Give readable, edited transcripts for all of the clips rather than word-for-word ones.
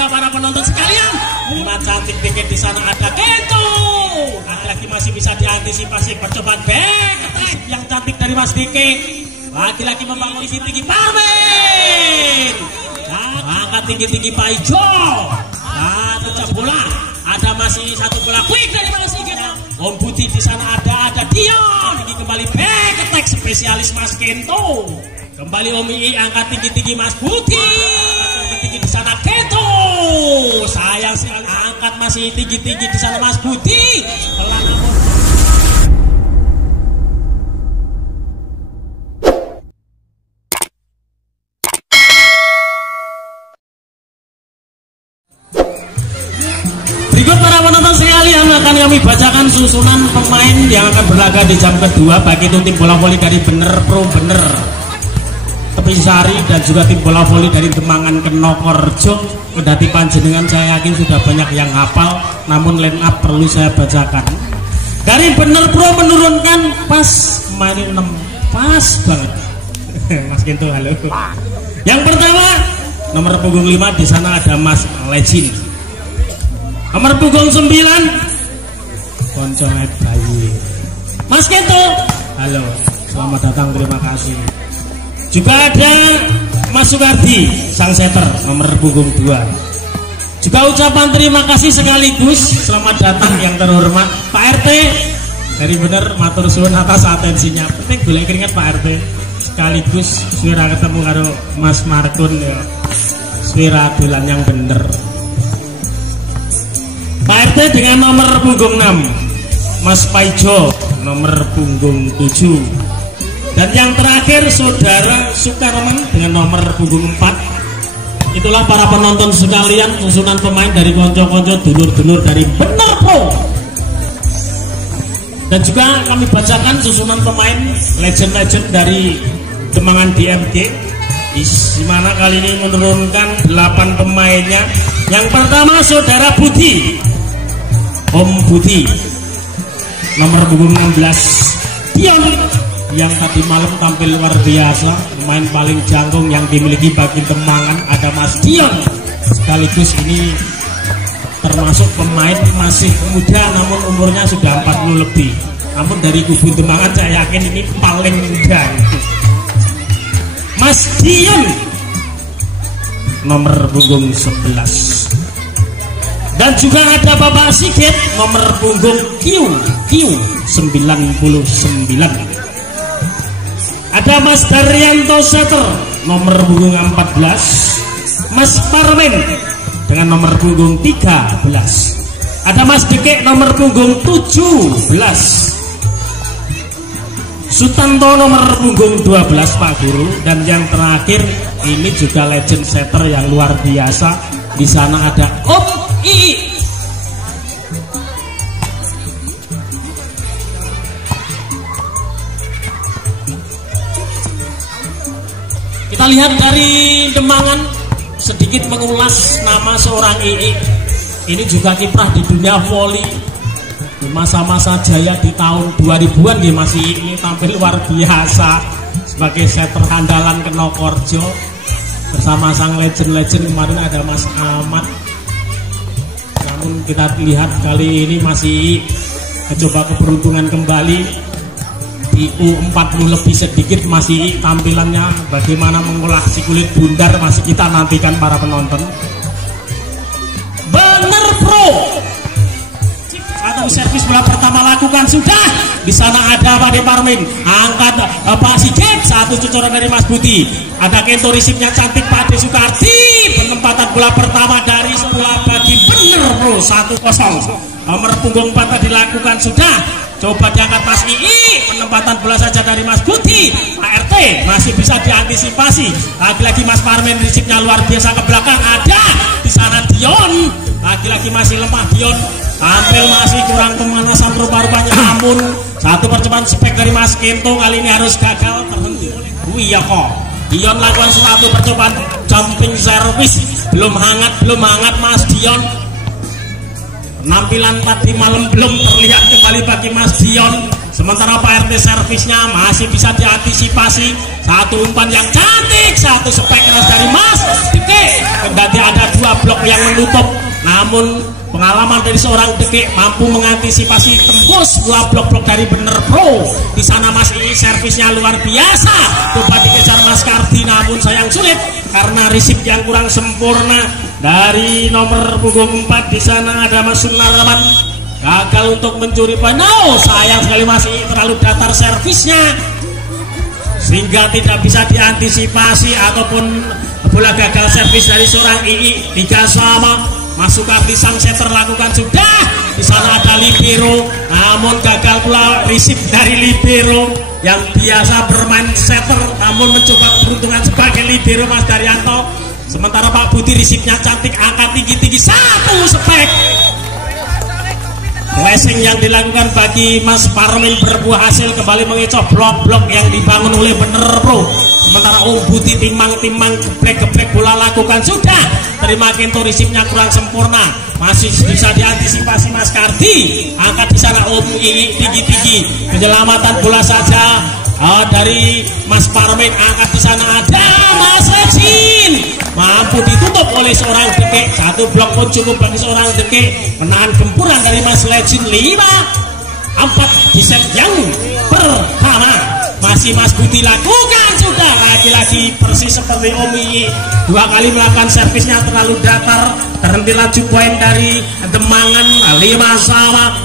juga para penonton sekalian. Lima cantik dikit di sana ada Kento. Lagi-lagi masih bisa diantisipasi percobaan back attack yang cantik dari Mas Dike. Lagi-lagi membangun posisi tinggi Parmen. Angkat tinggi-tinggi Pak Ijo. Pecah bola. Ada masih satu bola quick dari Mas Dike. Om Budi di sana ada Dion. Ini kembali back attack spesialis Mas Kento. Kembali Om Ii angkat tinggi-tinggi Mas Budi. Tinggi di sana Kento. Sayang sekali angkat masih tinggi-tinggi di sana Mas Budi. Pelan Berikut para penonton sekalian akan kami bacakan susunan pemain yang akan berlaga di jam kedua, baik itu tim bola voli dari Bener Pro Bener Tepisari dan juga tim bola voli dari Demangan Kenokorjo. Kendati panjenengan saya yakin sudah banyak yang hafal, namun line up perlu saya bacakan. Dari Bener Pro menurunkan pas main 6, pas banget. Mas Kento halo. Yang pertama nomor punggung 5 di sana ada Mas Legend. Nomor punggung 9 Konconet Bayi. Mas Kento halo, selamat datang, terima kasih. Juga ada Mas Sukardi sang setter nomor punggung 2. Juga ucapan terima kasih sekaligus selamat datang yang terhormat Pak RT dari Bener, matur suwun atas atensinya. Penting golek keringat Pak RT. Sekaligus suwira ketemu karo Mas Markun ya. Suwira dolan yang bener. Pak RT dengan nomor punggung 6, Mas Paijo nomor punggung 7, dan yang terakhir Saudara Sukarman dengan nomor punggung 4. Itulah para penonton sekalian susunan pemain dari konco-konco dulur-dulur dari Bener Pro. Dan juga kami bacakan susunan pemain legend-legend dari Demangan DMG, di mana kali ini menurunkan 8 pemainnya. Yang pertama Saudara Budi, Om Budi nomor punggung 16. Dion yang tadi malam tampil luar biasa, pemain paling jangkung yang dimiliki bagi Demangan ada Mas Dion. Sekaligus ini termasuk pemain masih muda namun umurnya sudah 40 lebih. Namun dari kubu Demangan saya yakin ini paling muda. Mas Dion nomor punggung 11. Dan juga ada Bapak Sigit nomor punggung Q 99. Ada Mas Daryanto Setter nomor punggung 14. Mas Parmen dengan nomor punggung 13. Ada Mas Deke nomor punggung 17. Sutanto nomor punggung 12 Pak Guru. Dan yang terakhir ini juga legend setter yang luar biasa. Di sana ada Om Ii. Kita lihat dari Demangan sedikit mengulas nama seorang Ii. Ini juga kiprah di dunia voli di masa-masa jaya di tahun 2000-an dia masih ini tampil luar biasa sebagai setter andalan Kenokorjo bersama sang legend-legend. Kemarin ada Mas Ahmad. Namun kita lihat kali ini masih mencoba keberuntungan kembali di U40 lebih sedikit, masih tampilannya bagaimana mengolah si kulit bundar masih kita nantikan para penonton. Bener Pro atau servis bola pertama lakukan sudah. Di sana ada Pak Deparmin angkat Pak Sigit, satu cucuran dari Mas Budi. Ada Kento risipnya cantik Pak De Sukardi. Penempatan bola pertama dari sebelah bagi Bener Pro 1-0. Nomor punggung 4 tadi dilakukan sudah. Coba diangkat Mas Ii, penempatan bola saja dari Mas Budi. Pak RT masih bisa diantisipasi. Lagi-lagi Mas Parmen risipnya luar biasa ke belakang. Ada di sana Dion. Lagi-lagi masih lemah Dion. Tampil masih kurang pemanasan rupa-rupanya. Namun satu percobaan spek dari Mas Kento kali ini harus gagal, terhenti oleh Buya kok. Dion lakukan suatu percobaan jumping service. Belum hangat Mas Dion. Penampilan tadi malam belum terlihat kembali bagi Mas Dion. Sementara Pak RT servisnya masih bisa diantisipasi. Satu umpan yang cantik, satu spek keras dari Mas Deke. Kendati ada dua blok yang menutup, namun pengalaman dari seorang Deke mampu mengantisipasi tembus dua blok-blok dari Bener Pro. Di sana Mas Ii servisnya luar biasa. Coba dikejar Mas Kardi, namun sayang sulit karena risip yang kurang sempurna dari nomor punggung 4. Di sana ada Mas Sunarman, gagal untuk mencuri poin. Sayang sekali Mas Ii terlalu datar servisnya sehingga tidak bisa diantisipasi ataupun bola gagal servis dari seorang Ii. 3 sama. Masuk Kardi sang setter lakukan sudah. Di sana ada libero, namun gagal pula risip dari libero yang biasa bermain setter namun mencoba peruntungan sebagai libero Mas Daryanto. Sementara Pak Budi risipnya cantik, angkat tinggi-tinggi, satu spek. Flashing yang dilakukan bagi Mas Parmin berbuah hasil, kembali mengecoh blok-blok yang dibangun oleh Bener Pro. Sementara Om Budi timang-timang geblek-geblek bola lakukan sudah. Terima Kento, risipnya kurang sempurna, masih bisa diantisipasi Mas Kardi. Angkat di sana Om Ii tinggi-tinggi, penyelamatan bola saja dari Mas Parmin. Angkat di sana ada Mas Rejin, mampu ditutup oleh seorang Deke. Satu blok pun cukup bagi seorang Deke menahan gempuran dari Mas Legend. 5-4 di set yang pertama. Masih Mas Budi lakukan sudah. Lagi-lagi persis seperti Om Ii, 2 kali melakukan servisnya terlalu datar. Terhenti laju poin dari Demangan. 5 sama.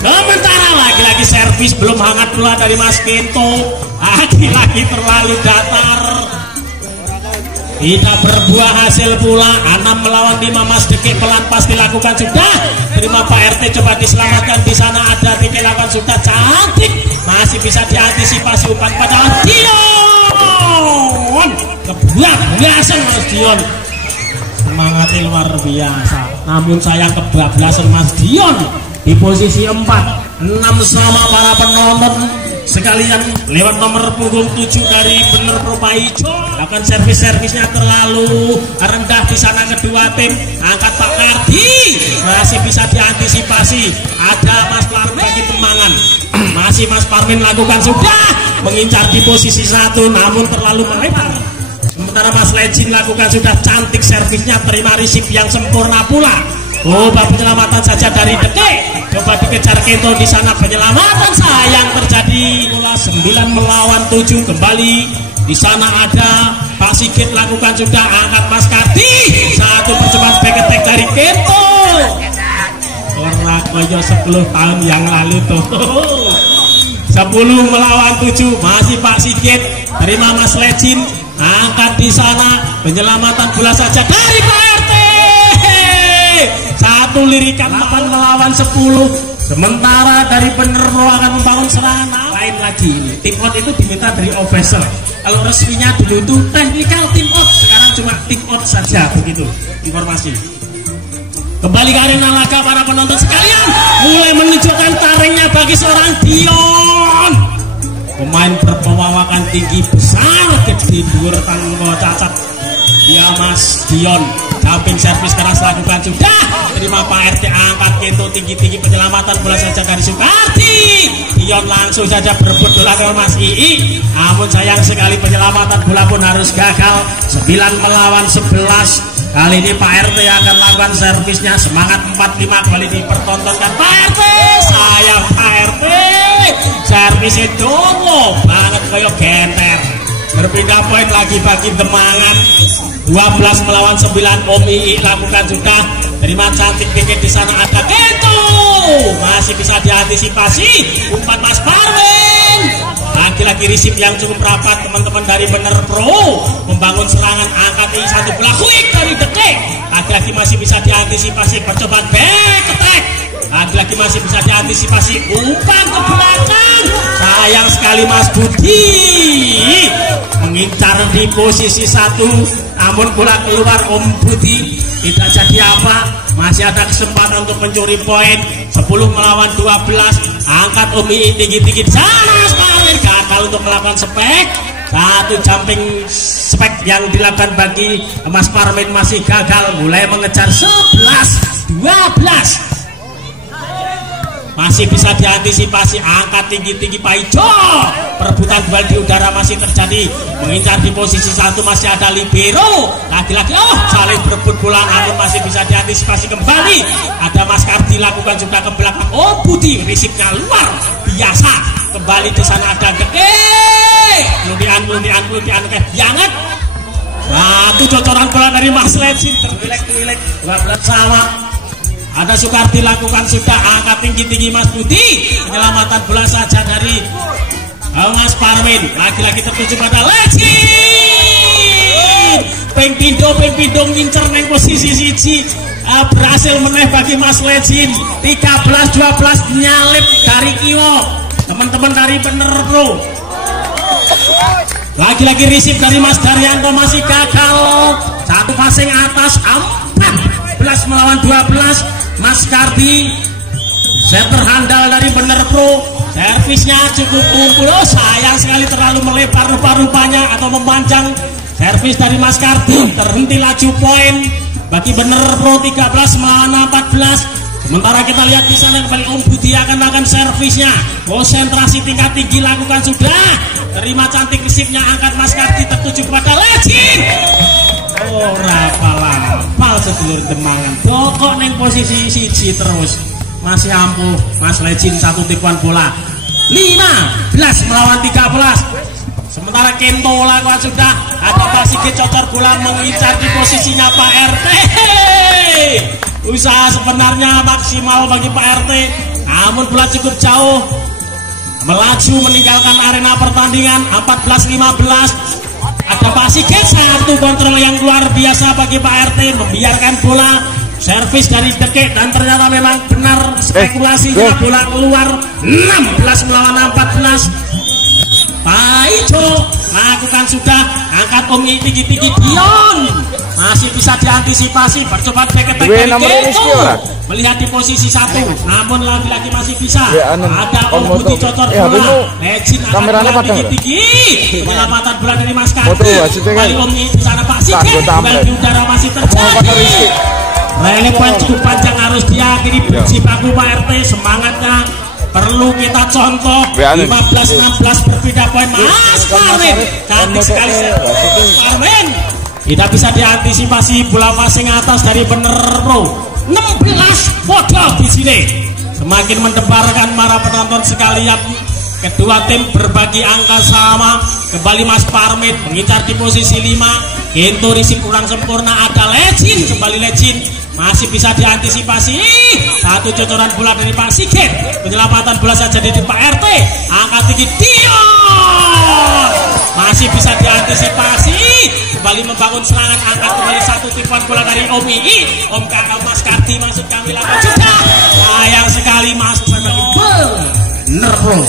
Sementara lagi-lagi servis belum hangat pula dari Mas Kento. Lagi-lagi terlalu datar, tidak berbuah hasil pula. 6 melawan 5. Mas Deke pelan pasti lakukan sudah. Terima Pak RT, coba diselamatkan. Di sana ada Deke lakukan sudah cantik, masih bisa diantisipasi umpan pada Dion. Kebablasan Mas Dion, semangatnya luar biasa. Namun sayang kebablasan Mas Dion di posisi 4. 6 sama para penonton sekalian lewat nomor punggung 7 dari Bener Pro Paijo. Akan servisnya terlalu rendah di sana kedua tim. Angkat Pak Kardi, masih bisa diantisipasi. Ada Mas Parmin bagi Temangan. Masih Mas Parmin lakukan sudah, mengincar di posisi 1 namun terlalu melebar. Sementara Mas Legend lakukan sudah cantik servisnya, terima risip yang sempurna pula. Coba penyelamatan saja dari Deke. Coba dikejar Kento di sana, penyelamatan sayang terjadi. Bola 9 melawan 7 kembali. Di sana ada Pak Sigit lakukan sudah, angkat Mas Kardi. Satu percobaan back attack dari Kento. Orang koyo 10 tahun yang lalu tuh. 10 melawan 7 masih Pak Sigit. Terima Mas Legend, angkat di sana, penyelamatan bola saja dari Pak RT. Satu lirikan 8 melawan 10. Sementara dari Bener Pro akan membangun serangan. Lain lagi ini, tim out itu diminta dari official. Kalau resminya dulu itu technical tim out, sekarang cuma tim out saja. Begitu informasi. Kembali ke arena laga para penonton sekalian, mulai menunjukkan taringnya bagi seorang Dion. Pemain berpewawakan tinggi besar, gede dhuwur tanggo cacat. Dia Mas Dion, jumping servis keras lakukan sudah. Terima Pak RT, angkat Kento tinggi-tinggi, penyelamatan bola saja dari Sukardi. Dion langsung saja berebut bola ke Mas Ii, namun sayang sekali penyelamatan bola pun harus gagal. 9 melawan 11. Kali ini Pak RT akan lakukan servisnya. Semangat 45 kembali dipertontonkan Pak RT. Sayang Pak RT, servisnya dongo banget kayak genter. Berpindah poin lagi bagi Demangan. 12 melawan 9. Om Ii lakukan sudah. Terima cantik dikit di sana ada Kento. Masih bisa diantisipasi umpan Mas Parmin. Lagi-lagi risip yang cukup rapat teman-teman dari Bener Pro. Membangun serangan, angkat ini satu bola quick dari Deke. Lagi-lagi masih bisa diantisipasi percobaan back attack. Lagi-lagi masih bisa diantisipasi umpan ke belakang. Sayang sekali Mas Budi mengincar di posisi 1, namun bola keluar. Om Budi tidak jadi apa, masih ada kesempatan untuk mencuri poin. 10 melawan 12. Angkat Om Ii tinggi-tinggi di sana. Mas Parmin gagal untuk melakukan spek. Satu jumping spek yang dilakukan bagi Mas Parmin masih gagal. Mulai mengejar 11-12. masih bisa diantisipasi, angkat tinggi-tinggi Pak Ijo. Perebutan duel di udara masih terjadi, mengincar di posisi 1 masih ada libero, lagi-lagi saling berebut bola, namun masih bisa diantisipasi kembali. Ada Mas Kardi lakukan juga ke belakang, Budi risipnya luar biasa, kembali di sana ada keludian banget. Satu cocoran bola dari Mas Legend, terwilek sama. Ada Sukardi lakukan sudah, angkat tinggi-tinggi Mas Budi, penyelamatan bola saja dari Mas Parmin, lagi-lagi tertuju pada Legend. Peng pindo ngincer neng posisi siji, berhasil meneh bagi Mas Legend. 13-12 nyalip dari kiwo, teman-teman dari bener bro. Lagi-lagi risip dari Mas Daryanto masih gagal. Satu passing atas 14 melawan 12. Mas Kardi setter handal dari bener pro, servisnya cukup unggul. Sayang sekali terlalu melebar rupa-rupanya atau memanjang. Servis dari Mas Kardi, terhenti laju poin bagi bener pro, 13 melawan 14. Sementara kita lihat di sana kembali Om Budi akan servisnya, konsentrasi tingkat tinggi lakukan sudah, terima cantik risipnya, angkat Mas Kardi tertuju kepada Legend. Rapal sedulur Demangan, pokok neng posisi siji terus, masih ampuh Mas Legend. Satu tipuan bola 15 melawan 13. Sementara Kento lakukan sudah, ada Pak Sigit cocor bola mengincar di posisinya Pak RT. Usaha sebenarnya maksimal bagi Pak RT, namun bola cukup jauh, melaju meninggalkan arena pertandingan. 14-15. Ada Pak Sigit, satu kontrol yang luar biasa bagi Pak RT, membiarkan bola servis dari Dekek, dan ternyata memang benar spekulasinya, bola keluar. 16 melawan 14. Pak Ijo lakukan sudah, angkat tinggi-tinggi Dion, masih bisa diantisipasi, percobaan back attack dari Kento, melihat di posisi 1, namun lagi-lagi masih bisa. Ada Om Budi cocor bola, Legend akan tinggi-tinggi, penyelamatan bola dari Mas Kardi, kembali Om di sana Pak Sigit, duel di udara masih terjadi. Relevan cukup panjang harus diakhiri, berjibaku Pak RT, semangatnya perlu kita contoh. 15-16 berbeda poin. Mas Parmin, cantik sekali Parmin, tidak bisa diantisipasi bola passing atas dari bener pro. 16 bodoh di sini, semakin mendebarkan para penonton sekalian. Kedua tim berbagi angka sama, kembali Mas Parmin mengincar di posisi 5. Kento risik kurang sempurna, ada Legend, kembali Legend, masih bisa diantisipasi. Satu cocoran bola dari Pak Sigit, penyelamatan bola saja dari Pak RT, angkat tinggi Dion, masih bisa diantisipasi, kembali membangun serangan, angkat kembali satu tipuan bola dari Om Ii, Om Kakak Mas Kardi, maksud kami lakukan juga. Sayang sekali Mas bener bro.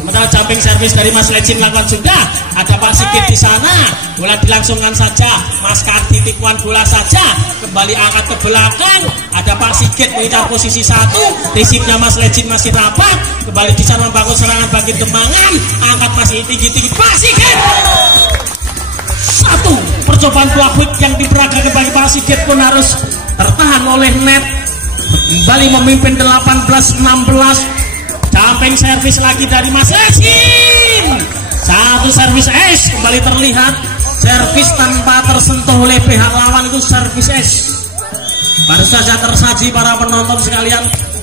Sementara jumping service dari Mas Legend lakukan sudah, ada Pak Sigit di sana, bola dilangsungkan saja, Mas Kardi tipuan bola saja, kembali angkat ke belakang, ada Pak Sigit mengincar posisi 1, risipnya Mas Legend masih rapat, kembali di sana membangun serangan bagi Demangan, angkat masih tinggi-tinggi Pak Sigit. Satu percobaan bola quick yang diperagakan bagi Pak Sigit pun harus tertahan oleh net, kembali memimpin 18-16. Jumping service lagi dari Mas Legend, satu servis es, kembali terlihat servis tanpa tersentuh oleh pihak lawan, itu servis es. Baru saja tersaji para penonton sekalian,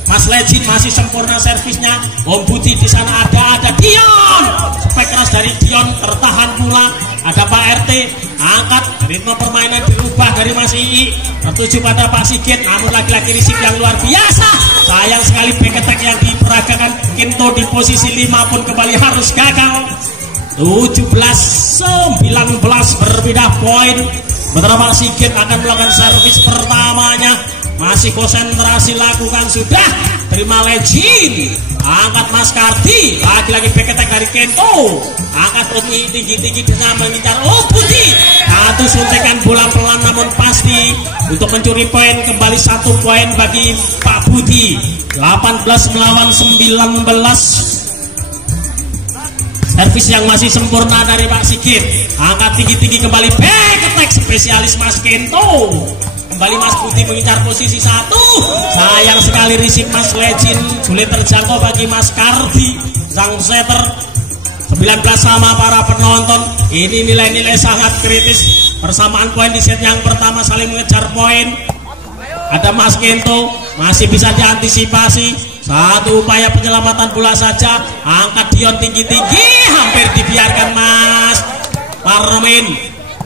Mas Legend masih sempurna servisnya. Om Budi di sana ada Dion, spek keras dari Dion, tertahan pula. Ada Pak RT, angkat, ritme permainan dirubah dari Mas Ii, tertuju pada Pak Sigit, namun lagi-lagi risip yang luar biasa. Sayang sekali back attack yang diperagakan Kento di posisi 5 pun kembali harus gagal. 17-19 berbeda poin. Sementara Pak Sigit akan melakukan servis pertamanya, masih konsentrasi lakukan sudah, terima Legend, angkat Mas Kardi, lagi-lagi back attack dari Kento, angkat Umi tinggi-tinggi dengan mengincar Budi, satu suntikan bola pelan namun pasti untuk mencuri poin, kembali 1 poin bagi Pak Budi. 18 melawan 19. Servis yang masih sempurna dari Pak Sigit, angkat tinggi-tinggi kembali back attack spesialis Mas Kento, kembali Mas Budi mengincar posisi 1. Sayang sekali risik Mas Legend, sulit terjangkau bagi Mas Kardi sang setter. 19 sama para penonton. Ini nilai-nilai sangat kritis. Persamaan poin di set yang pertama, saling mengejar poin. Ada Mas Kento, masih bisa diantisipasi. Satu upaya penyelamatan bola saja. Angkat Dion tinggi-tinggi, hampir dibiarkan Mas Parmin.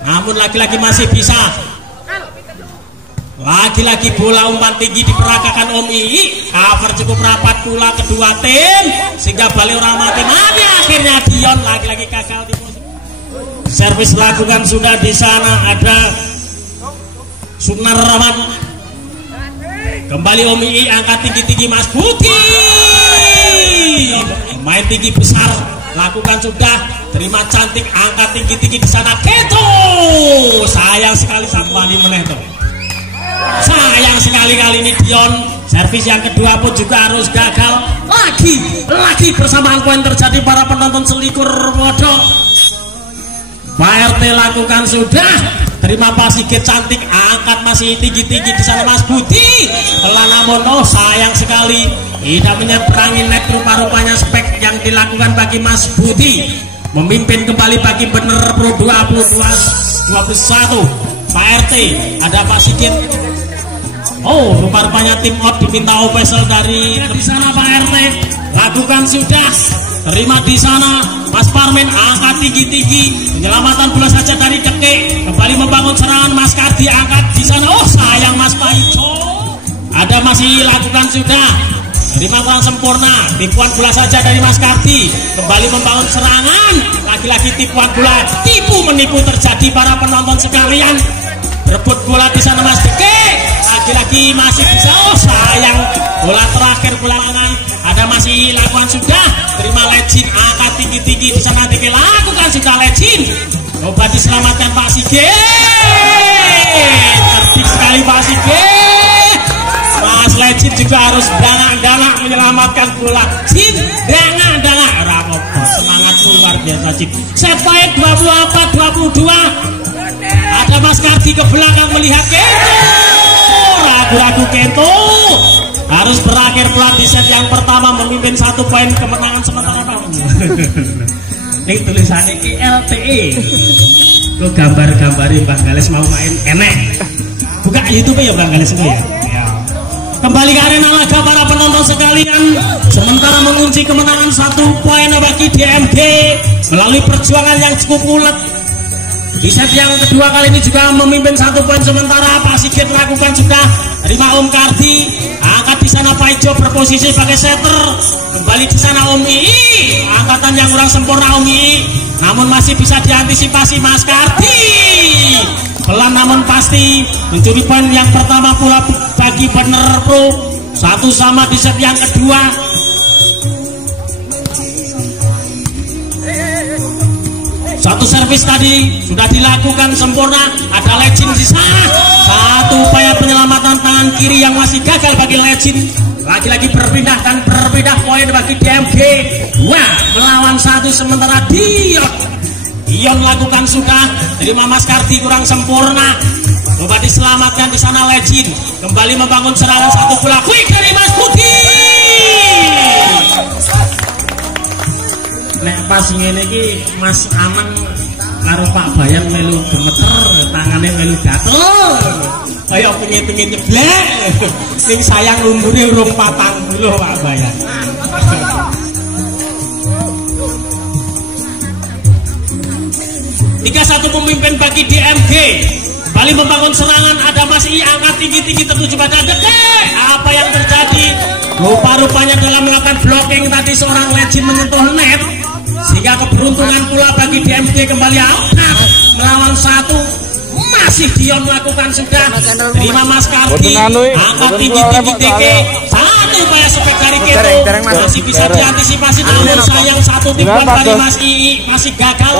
Namun lagi-lagi masih bisa. Lagi-lagi bola umpan tinggi diperagakan Om Ii. Cover cukup rapat pula kedua tim, sehingga balik orang mati-mati. Akhirnya Dion lagi-lagi gagal di posisi. Servis lakukan sudah di sana. Ada Sunarman. Kembali Om Ii, angkat tinggi-tinggi Mas Budi. Main tinggi besar, lakukan sudah, terima cantik, angkat tinggi-tinggi di sana. Keto. Sayang sekali kembali meneh tuh. Sayang sekali kali ini Dion. Servis yang kedua pun juga harus gagal. Lagi persamaan poin terjadi para penonton selikur bodoh. Pak RT lakukan sudah. Terima kasih cantik, angkat masih tinggi-tinggi di sana Mas Budi. Pelan namun sayang sekali tidak menyeberangi net. Rupa-rupanya spek yang dilakukan bagi Mas Budi. Memimpin kembali bagi bener Pro 21. Pak RT, ada Pak Sigit. Oh, rupa-rupanya tim out diminta official dari di sana Pak RT. Lakukan sudah. Terima di sana Mas Parmin, angkat tinggi-tinggi. Penyelamatan bola saja dari Deke. Kembali membangun serangan Mas Kardi, angkat di sana. Oh, sayang Mas Paico. Ada masih lakukan sudah. Terima kurang sempurna. Tipuan bola saja dari Mas Kardi. Kembali membangun serangan. Lagi-lagi tipuan bola. Tipu menipu terjadi para penonton sekalian. Rebut bola di sana Mas Deke. Lagi-lagi masih bisa. Oh, sayang. Bola terakhir bola tangan. Ada masih lakukan sudah. Terima Legend, angkat tinggi-tinggi di sana Deke. Lakukan sudah Legend. Coba diselamatkan Pak Sigit. Tertib sekali Pak Sigit. Mas Legend juga harus dangak-dangak menyelamatkan bola. Jin, dangak-dangak. Semangat luar biasa Jin. Set point 24-22. Ada Mas Kardi ke belakang melihat Kento. Ragu-ragu Kento. Harus berakhir pula di set yang pertama, memimpin 1 poin kemenangan sementara Pak. Ini tulisannya LTE. Itu gambar-gambarin Bang Gales mau main enek. Buka YouTube ya Bang Gales itu ya. Kembali ke arena laga para penonton sekalian. Sementara mengunci kemenangan 1 poin bagi DMG melalui perjuangan yang cukup ulet. Di set yang kedua kali ini juga memimpin 1 poin sementara. Pak Sigit lakukan sudah. Terima Om Kardi. Angkat di sana Paijo berposisi sebagai setter. Kembali di sana Om Ii. Angkatan yang kurang sempurna Om Ii. Namun masih bisa diantisipasi Mas Kardi. Pelan namun pasti mencuri poin yang pertama pula bagi Bener Pro. 1 sama di set yang kedua. Satu servis tadi sudah dilakukan sempurna. Ada Legend di sana. 1 upaya penyelamatan tangan kiri yang masih gagal bagi Legend. Lagi-lagi berpindah dan berpindah poin bagi DMG. 2 melawan 1 sementara Dion lakukan sudah. Terima Mas Kardi kurang sempurna. Coba diselamatkan di sana Legend. Kembali membangun serangan 1 bola quick dari Mas Budi. Nek pas ngene iki Mas Anang karo Pak Bayan melu gemeter, tangane melu gatel. Kaya pengen nyeblek. Sing sayang umure urung 40 Pak Bayan. 3-1 pemimpin bagi DMG. Kembali membangun serangan. Ada Mas I angkat tinggi-tinggi tertuju pada Deke. Apa yang terjadi? Rupa-rupanya dalam melakukan blocking tadi seorang Legend menyentuh net, sehingga keberuntungan pula bagi DMG kembali angkat melawan 1. Masih Dion melakukan sudah. Terima Mas Kardi. Angkat tinggi-tinggi Deke. 1 upaya spek dari Keto. Masih bisa diantisipasi, namun sayang 1 tipuan dari Mas I masih gagal.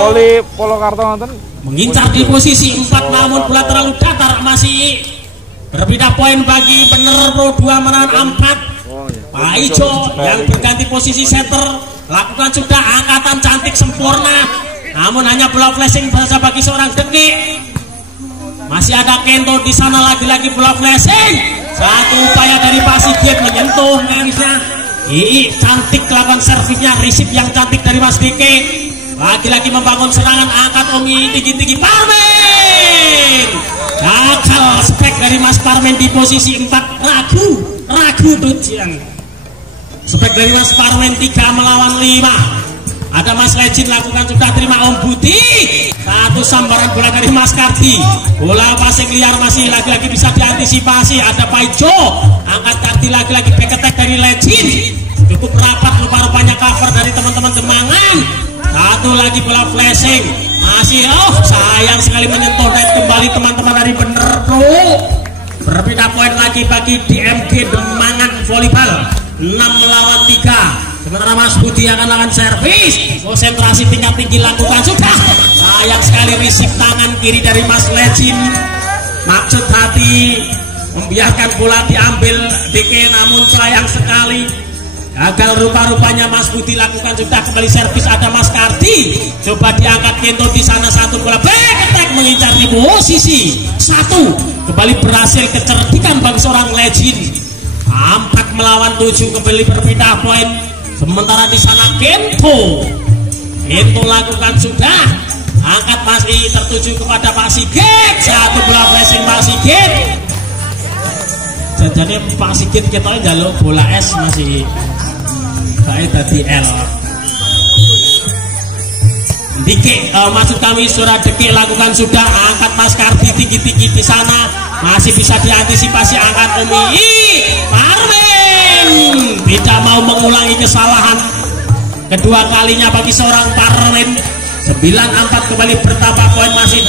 Polo kartu nonton. Mengincar di posisi 4, namun bola terlalu datar. Masih berbeda poin bagi Bener Pro 2 menang 4. Pak Ijo yang berganti posisi setter lakukan sudah angkatan cantik sempurna, namun hanya bola flashing saja bagi seorang Deke. Masih ada Kento di sana, lagi-lagi bola flashing. Satu upaya dari Pak Sigit menyentuh garisnya. Cantik lakukan servisnya, resip yang cantik dari Mas Dike. Lagi-lagi membangun serangan, angkat Omi tinggi-tinggi Parmen. Gagal spek dari Mas Parmen di posisi 4, ragu tujuan. Spek dari Mas Parmen 3 melawan 5. Ada Mas Legend lakukan sudah terima Om Budi. Satu sambaran bola dari Mas Kardi. Bola passing liar masih lagi-lagi bisa diantisipasi. Ada Paijo, angkat Kardi lagi-lagi back attack dari Legend. Cukup rapat rupa-rupanya cover dari teman-teman Demangan. Satu lagi bola flashing. Masih sayang sekali menyentuh dan kembali teman-teman dari Bener Pro. Berbeda poin lagi bagi DMG Demangan Volleyball 6 melawan 3. Sementara Mas Budi akan lakukan servis. Konsentrasi tingkat tinggi lakukan sudah. Sayang sekali risik tangan kiri dari Mas Legend. Maksud hati membiarkan bola diambil Dike, namun sayang sekali gagal rupa-rupanya. Mas Budi lakukan sudah kembali servis. Ada Mas Kardi, coba diangkat Kento di sana. Satu bola back attack mengincar di posisi 1. Kembali berhasil kecerdikan bang seorang Legend. 4 melawan 7 kembali berbeda poin. Sementara di sana Kento lakukan sudah, angkat masih tertuju kepada Pak Sigit. Satu bola flashing Pak Sigit. Jadi Pak Sigit kita jaluk bola es masih kayak tadi L. Dike maksud kami suara Deke lakukan sudah, angkat Mas Kardi tinggi-tinggi di sana, masih bisa diantisipasi, angkat Omi Parmen. Tidak mau mengulangi kesalahan kedua kalinya bagi seorang Parmen. 9-4 kembali bertambah poin masih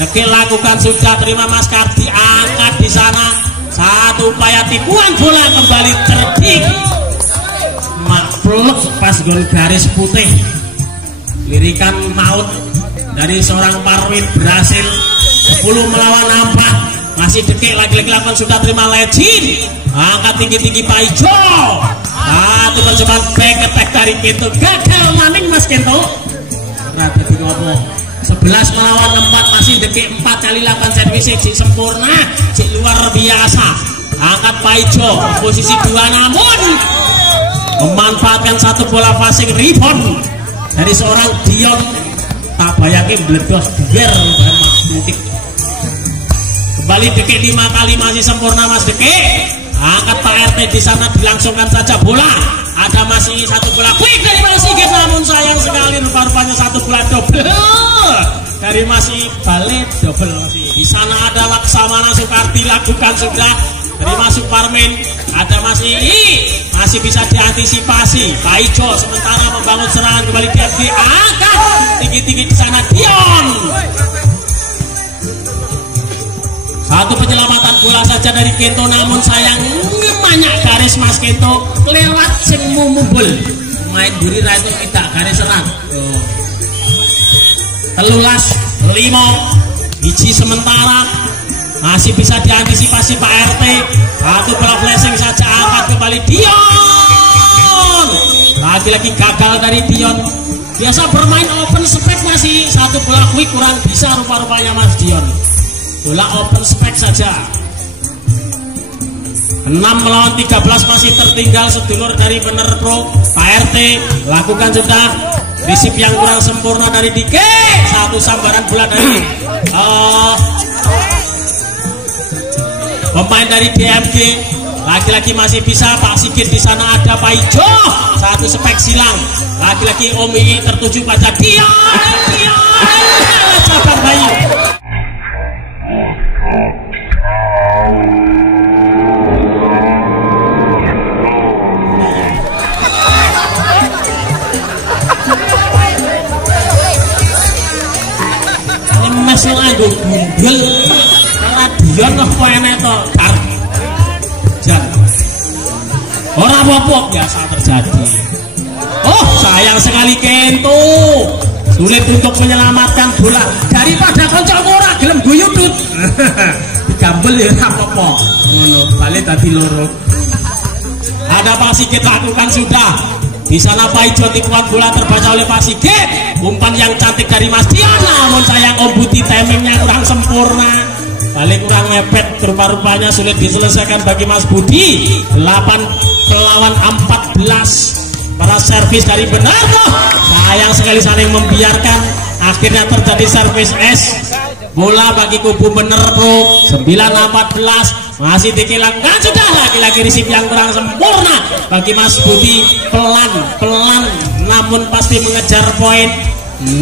Deke lakukan sudah, terima Mas Kardi, angkat di sana. Satu upaya tipuan bola kembali cerdik. Makpluk pas gol garis putih. Lirikan maut dari seorang Parmen berhasil. 10 melawan 4. Masih Deke lagi-lagi lakukan sudah, terima Legend. Angkat tinggi-tinggi Pak Ijo. Satu percobaan back attack dari Kento. Gagal maning Mas Kento. Rata di ngomong 11 melawan 4. Masih Deke 4 kali lakukan servis. Cik sempurna, cik luar biasa. Angkat Pak Ijo posisi 2, namun memanfaatkan satu bola passing rebound dari seorang Dion. Tak bayangin bledos biar mungkin. Kembali Deke 5 kali masih sempurna Mas Deke. Angkat Pak RT di sana, dilangsungkan saja bola. Ada masih satu bola quick dari Mas Sigit, namun sayang sekali rupa-rupanya satu bola double dari masih balik double masih. Di sana ada Laksamana Soekardi lakukan sudah dari masuk Parmen. Ada masih bisa diantisipasi. Pak Ijo sementara membangun serangan kembali dia diangkat tinggi-tinggi di sana Dion. Satu penyelamatan bola saja dari Kento, namun sayang banyak garis Mas Kento lewat sing mumubul. Main duri itu tidak garis serang. 13-5 biji sementara masih bisa diantisipasi Pak RT. Satu bola flashing saja, angkat kembali Dion. Lagi-lagi gagal dari Dion. Biasa bermain open spek, masih satu bola quick kurang bisa rupa-rupanya Mas Dion. Bola open spek saja. 6 melawan 13 masih tertinggal sedulur dari Bener Pro. Pak RT lakukan sudah, risip yang kurang sempurna dari Dike. Satu sambaran bola dari pemain dari DMG. Lagi-lagi masih bisa Pak Sigit di sana, ada Pak Ijo. Satu spek silang. Lagi-lagi Omi tertuju pada Dion. Cabang Bayu. Ini nganggo gundul. Dion kok koene to jan. Ora apa-apa, biasa terjadi. Sayang sekali Kento. Sulit untuk menyelamatkan bola daripada kancamu ora gelem guyu tut. Digambel ya ora apa-apa. Ngono, bali tadi loro. Ada Pak Sigit lakukan sudah. Di sana Pak Ijo tipuan bola terbaca oleh Pak Sigit. umpan yang cantik dari Mas Dian, namun sayang Om Budi timingnya kurang sempurna, balik kurang ngepet, rupa-rupanya sulit diselesaikan bagi Mas Budi. 8 melawan 14 para servis dari Benarno, sayang sekali saling membiarkan, akhirnya terjadi servis S, bola bagi kubu Benarno. 9-14 masih dikilangkan, sudah lagi-lagi risip yang kurang sempurna bagi Mas Budi, pelan-pelan namun pasti mengejar poin.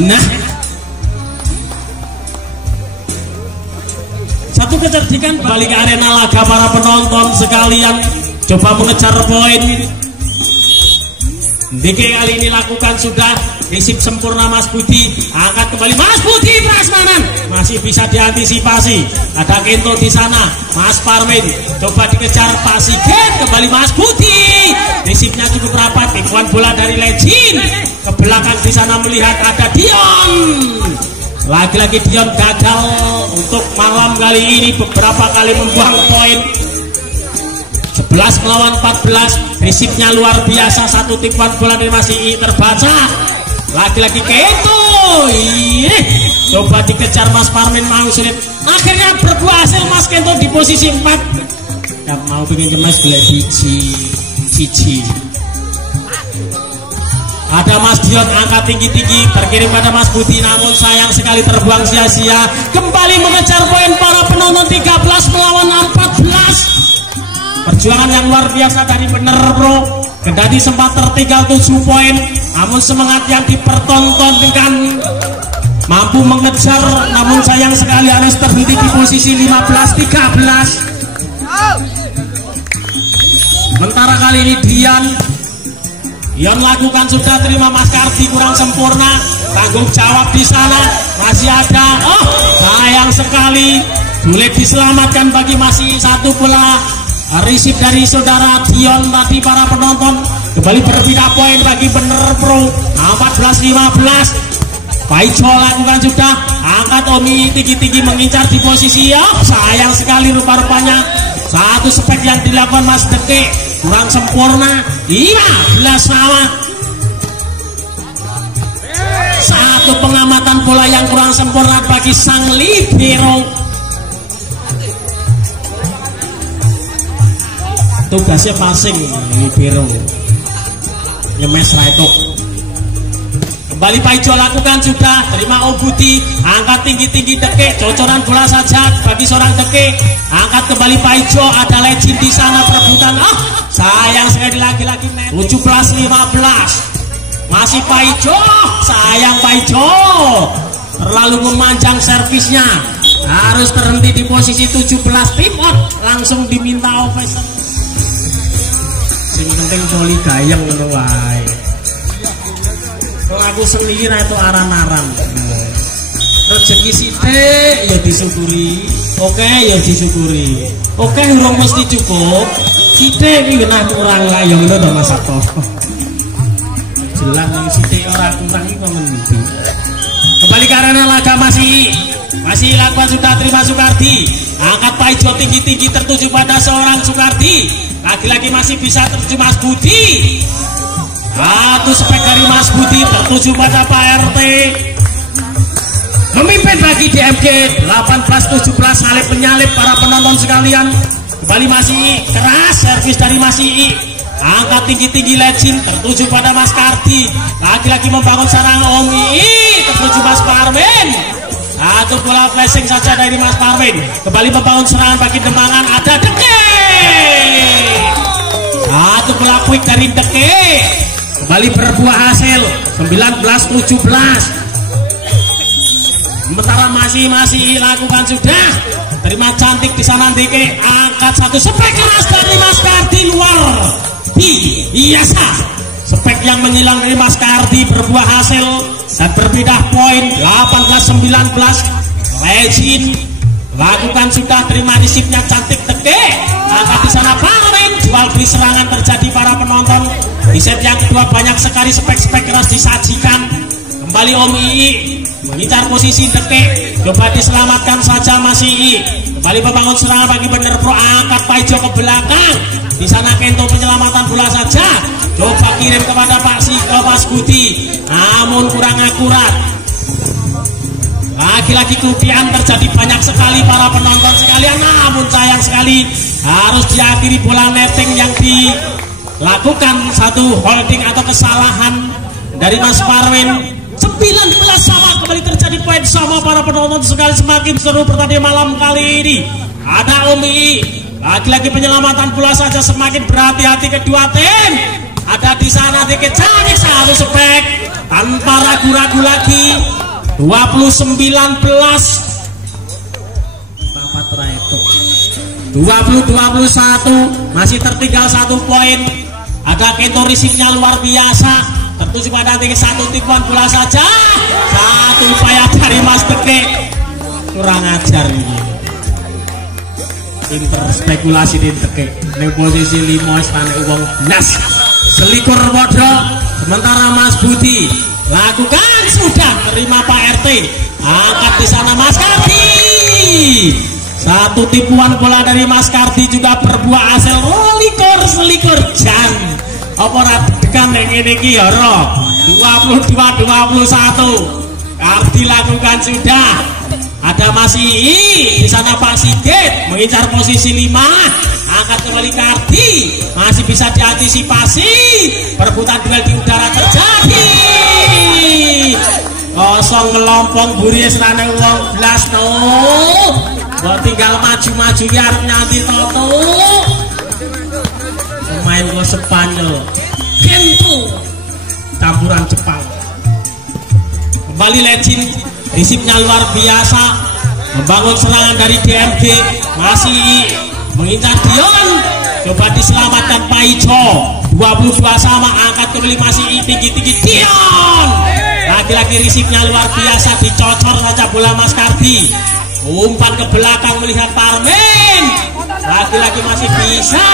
Nah, satu kecerdikan balik ke arena laga para penonton sekalian, coba mengejar poin. DK kali ini lakukan sudah, risip sempurna Mas Budi, angkat kembali Mas Budi Prasmanan, masih bisa diantisipasi, ada Kento di sana, Mas Parmin coba dikejar Pasigen, kembali Mas Budi, risipnya cukup rapat, tipuan bola dari Legend ke belakang, di sana melihat ada Dion, lagi-lagi Dion gagal untuk malam kali ini, beberapa kali membuang poin. 11 melawan 14, risipnya luar biasa, satu tipuan bola dari Mas II terbaca, lagi-lagi Kento, coba dikejar Mas Parmin, mau sulit, akhirnya berbuah hasil Mas Kento di posisi 4, gak mau bikin kemas boleh cici. Ada Mas Dion angkat tinggi-tinggi, berkirim pada Mas Budi, namun sayang sekali terbuang sia-sia, kembali mengejar poin para penonton. 13 melawan 14, perjuangan yang luar biasa dari Benarno. Kendati sempat tertinggal 7 poin, namun semangat yang dipertontonkan mampu mengejar, namun sayang sekali harus terhenti di posisi 15-13. Sementara kali ini Dion lakukan sudah, terima Mas Kardi kurang sempurna, tanggung jawab di sana masih ada. Oh, sayang sekali sulit diselamatkan bagi masih satu bola. Risip dari saudara Dion tadi para penonton, kembali berpindah poin bagi Benarno. 14-15, Paijo lakukan sudah, angkat Omi tinggi-tinggi mengincar di posisi, sayang sekali rupa-rupanya satu spek yang dilakukan Mas Deke kurang sempurna. 15 sama, satu pengamatan bola yang kurang sempurna bagi sang libero. Tugasnya passing libero, nyemes Raito. Kembali Paijo lakukan sudah, terima Om Budi, angkat tinggi-tinggi Deke, cocoran bola saja bagi seorang Deke, angkat kembali Paijo, ada Legend di sana perebutan. Sayang sekali lagi-lagi 17-15, masih Paijo, sayang Paijo terlalu memanjang servisnya, harus terhenti di posisi 17. Tim out, langsung diminta officer. Sing penting coli gayeng ngono wae. Lagu seni ra itu aran-aran. Rezeki sithik ya disyukuri. Oke ya disyukuri. Oke urung mesti cukup. Sithik iki genah kurang lah ya ngono to Mas Sabto. Jelas ning sithik ora kurang iki kok ngendi. Kembali karena laga masih lakukan sudah, terima Sukardi, angkat Paijo tinggi-tinggi tertuju pada seorang Sukardi, lagi-lagi masih bisa tertuju Mas Budi, satu spek dari Mas Budi tertuju pada Pak RT, memimpin bagi DMG 18-17, salib menyalip para penonton sekalian. Kembali masih keras, servis dari masih angkat tinggi-tinggi Legend tertuju pada Mas Kardi, lagi-lagi membangun sarang Omi tertuju Mas Parmin. Satu bola flashing saja dari Mas Parmin, kembali membangun serangan bagi Demangan, ada Deke, satu bola quick dari Deke, kembali berbuah hasil 19-17. Sementara masih lakukan sudah, terima cantik di sana Deke, angkat satu spek keras dari Mas Kardi luar biasa, spek yang menghilang dari Mas Kardi berbuah hasil dan berpindah poin 18-19. Legend lakukan sudah, terima risipnya cantik Deke, angkat di sana Parmin, jual beli serangan terjadi para penonton. Di set yang kedua banyak sekali spek-spek keras disajikan. Kembali Om II mengincar posisi Deke, coba diselamatkan saja masih II. Kembali kembali membangun serangan bagi bener pro, angkat Paijo ke belakang. Di sana Kento penyelamatan bola saja, coba kirim kepada Mas Budi, namun kurang akurat. Lagi-lagi kerugian terjadi, banyak sekali para penonton sekalian, namun sayang sekali harus diakhiri bola netting yang dilakukan satu holding atau kesalahan dari Mas Parwin. 19 sama, kembali terjadi poin sama para penonton sekali. Semakin seru pertandingan malam kali ini. Ada Umi, lagi-lagi penyelamatan bola saja, semakin berhati-hati kedua tim. Ada di sana dikejar satu spek tanpa ragu-ragu lagi. 20-19 20-21, masih tertinggal 1 poin. Ada Kento risipnya luar biasa, tertuju pada satu tipuan bola saja. Satu upaya dari Mas Deke, kurang ajar ini. Pinter spekulasi di Deke, ini posisi 5 istana uang belas selikur bodoh. Sementara Mas Budi lakukan sudah terima Pak RT, angkat di sana Mas Kardi. Satu tipuan bola dari Mas Kardi juga berbuah hasil selikur jam. Apa tekan yang ini kioro 22-21. Kardi lakukan sudah. Ada Mas Ii di sana, Pak Sigit mengincar posisi 5, angkat kembali Kardi, masih bisa diantisipasi. Perebutan duel di udara terjadi. Kosong melompong buri serane wong blas no. Kok tinggal maju-maju ya nanti toto. Pemain go Spanyol Kento campuran Jepang. Kembali Legend, risipnya luar biasa, membangun serangan dari DMG, masih mengincar Dion, coba diselamatkan Paijo. 22 sama, angkat kembali masih tinggi-tinggi Dion. Lagi-lagi risipnya luar biasa, dicocor saja bola Mas Kardi. Umpan ke belakang melihat Parmin. Lagi-lagi masih bisa.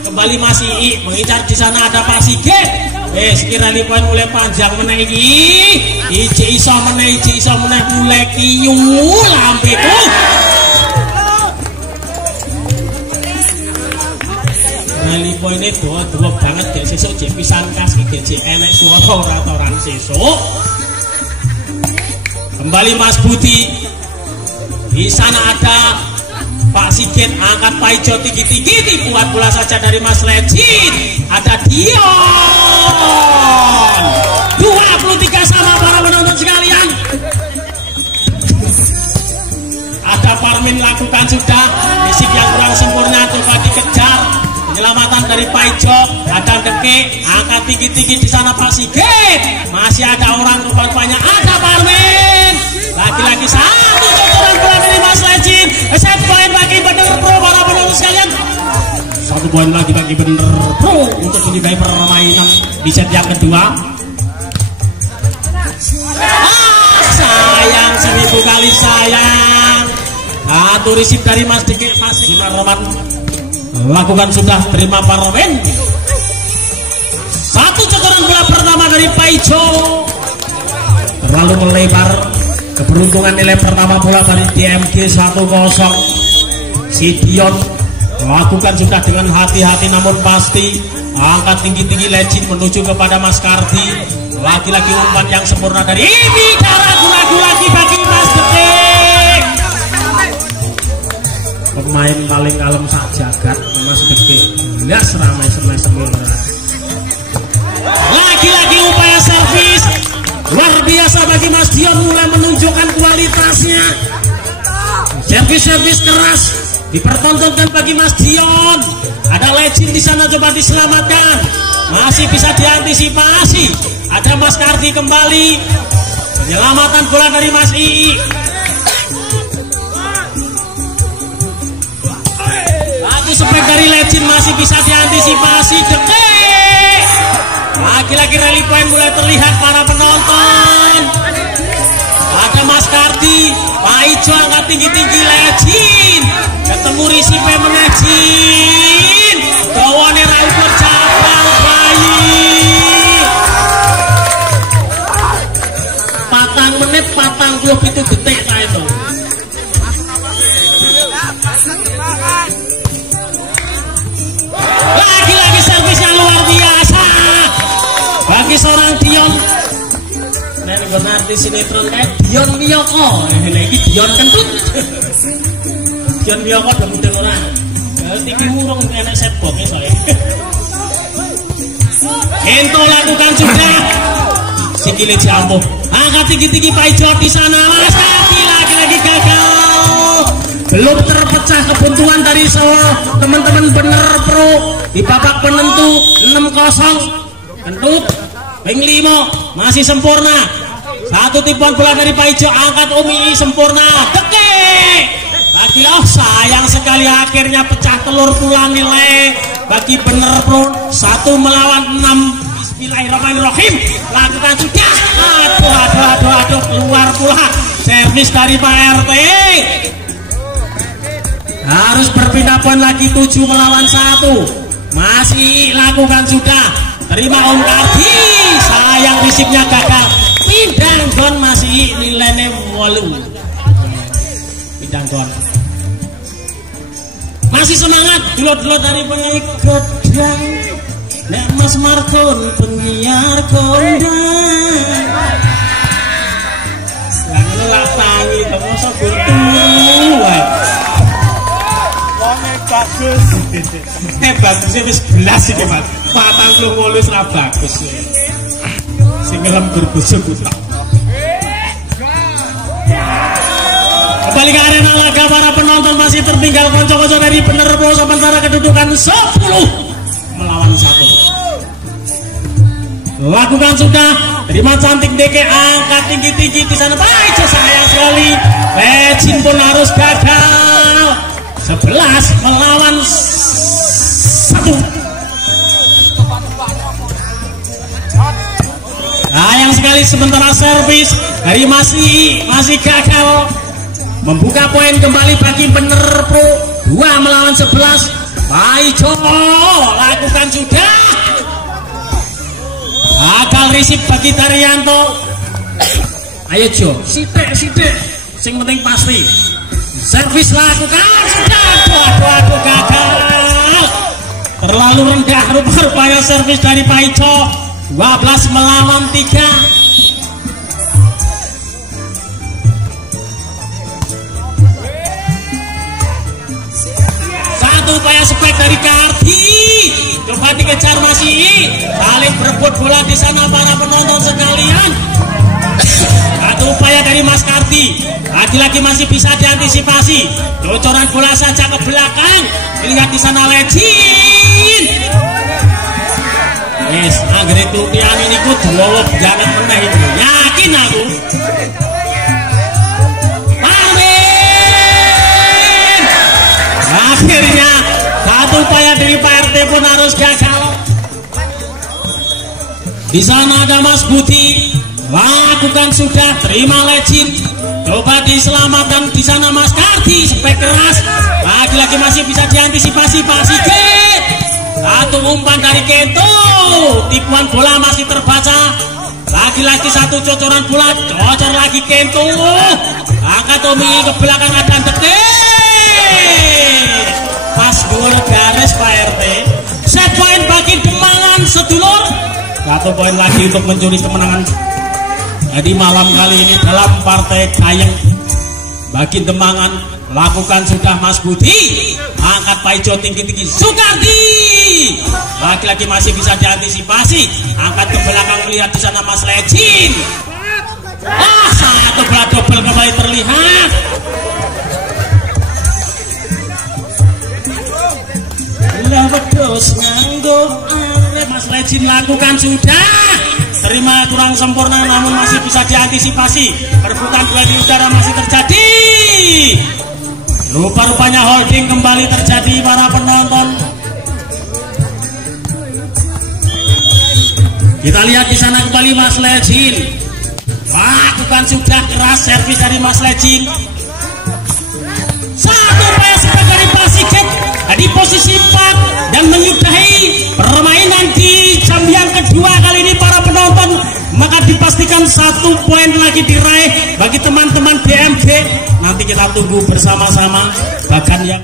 Kembali masih mengincar di sana, ada Pak Sigit. Sekira ini poin mulai panjang menaiki. Iji iso menaiki mulai kiyu lampeku. Rally poinnya dua banget ya, sesuk jek pisan kasih jek enek suara ratoran sesuk. Kembali Mas Budi. Di sana ada Pak Sigit, angkat Paijo tinggi-tinggi, tipuan bola saja dari Mas Legend. Ada Dion. 23 sama para penonton sekalian. Ada Parmin lakukan sudah, fisik yang kurang sempurna coba dikejar. Penyelamatan dari Paijo, ada Deke, angkat tinggi-tinggi di sana Pak Sigit. Masih ada orang rupanya, ada Parmin. Lagi-lagi satu cocoran bola dari Mas Legend. Set poin bagi Bener Pro para penonton sekalian. 1 poin lagi bagi Bener Pro untuk menyudahi permainan di set yang kedua. Sayang, 1000 kali sayang. Satu risip dari Mas Diki, Mas Roman lakukan sudah, terima Parmen. Satu cocoran bola pertama dari Paijo, terlalu melebar. Keberuntungan nilai pertama bola dari DMG 1-0. Si Dion lakukan sudah dengan hati-hati namun pasti. Angkat tinggi-tinggi Legend menuju kepada Mas Kardi. Lagi-lagi umpan yang sempurna dari ini. Ragu-ragu lagi bagi Mas Detik. Pemain paling kalem sak jagat Mas Detik. Lihat ramai semua. Lagi-lagi upaya servis luar biasa bagi Mas Dion, mulai menunjukkan kualitasnya. Servis keras dipertontonkan bagi Mas Dion. Ada Legend di sana coba diselamatkan, masih bisa diantisipasi. Ada Mas Kardi kembali, penyelamatan bola dari Mas Ii. Satu spek dari Legend masih bisa diantisipasi. Deke. Lagi-lagi rally point mulai terlihat para penonton. Ada Mas Kardi, Paijo angkat tinggi-tinggi Legend. Ketemu risipe menajin. Dawane ra ukur cabang bayi. 4 menit 47 detik ta itu. nggon artis sinetron Dion Wiyoko. Iki Dion kentut. Dion Wiyoko udah mudeng ora. TV murung enak set box soalnya. Ento lakukan sudah. Sikile jatuh. Angkat tinggi-tinggi Pak Ijo di sana. Lagi gagal. Belum terpecah kebuntuan dari teman-teman bener pro di babak penentu 6-0. Kentut ping 5 masih sempurna. Satu tipuan bola dari Pak Ijo, angkat Umi sempurna. Tekek. Lagi sayang sekali akhirnya pecah telur pula nilai bagi bener pro 1 melawan 6. Bismillahirrahmanirrahim. Lakukan sudah. Aduh keluar pula servis dari Pak RT. Harus berpindah poin lagi 7 melawan 1. Masih lakukan sudah. Terima Om Kardi. Sayang risipnya gagal. Pindang gon masih nilainya 8. Pindang gon. Masih semangat. Dulot-dulot dari penyanyi godang. Nek Mas Marton penyiar kondang. Selalu lah tangi kamu sebuntu. Bagus. Bagusnya wis belas iki, Mas. 48 ra bagus. Sing ngelem berbusuk utak. Kembali ke arena laga, para penonton masih tertinggal konco-konco dari bener pro sementara kedudukan 10 melawan 1. Lakukan sudah, terima cantik DK, angkat tinggi-tinggi di sana. Baik, sayang sekali. Legend pun harus gagal. 11 melawan 1. Sayang sekali sementara servis dari masih gagal. Membuka poin kembali bagi bener pro 2 melawan 11. Paijo lakukan sudah. Gagal risip bagi Daryanto. Ayo Jo, sidik sing penting pasti. Servis lakukan sudah. Aduh gagal. Terlalu rendah rupanya servis dari Paijo. 12 melawan 3. Satu upaya spek dari Kardi. Coba dikejar masih. Saling berebut bola di sana para penonton sekalian. Satu upaya dari Mas Kardi. Lagi-lagi masih bisa diantisipasi. Bocoran bola saja ke belakang. Lihat di sana Legend. Yes, anggere tutian ini ku dua jangan meneh itu. Yakin aku. Amin. Akhirnya satu upaya dari Pak RT pun harus gagal. Di sana ada Mas Budi. Lakukan sudah, terima Legend. Coba diselamatkan di sana Mas Kardi, spek keras. Lagi-lagi masih bisa diantisipasi Pak Sigit. Satu umpan dari Kento. Tipuan bola masih terbaca. Lagi-lagi satu cocoran bola. Cocor lagi Kento. Angkat Tommy ke belakang ada detik. Pas gol garis Pak RT. Set poin bagi Demangan sedulur. Satu poin lagi untuk mencuri kemenangan. Jadi malam kali ini dalam partai Kayeng bagi Demangan. Lakukan sudah Mas Budi. Angkat Paijo tinggi-tinggi Sukardi. Lagi-lagi masih bisa diantisipasi. Angkat ke belakang, lihat di sana Mas Legend. Satu bola double kembali terlihat. Bola wedhus nganggo Mas Legend lakukan sudah. Terima kurang sempurna namun masih bisa diantisipasi. Perebutan duel di udara masih terjadi. Rupa-rupanya holding kembali terjadi para penonton. Kita lihat di sana kembali Mas Legend. Lakukan sudah keras servis dari Mas Legend. Satu spek dari Pasiket di posisi 4 dan menyudahi permainan di jam yang kedua kali ini para penonton. Maka dipastikan 1 poin lagi diraih bagi teman-teman DMG. Nanti kita tunggu bersama-sama bahkan yang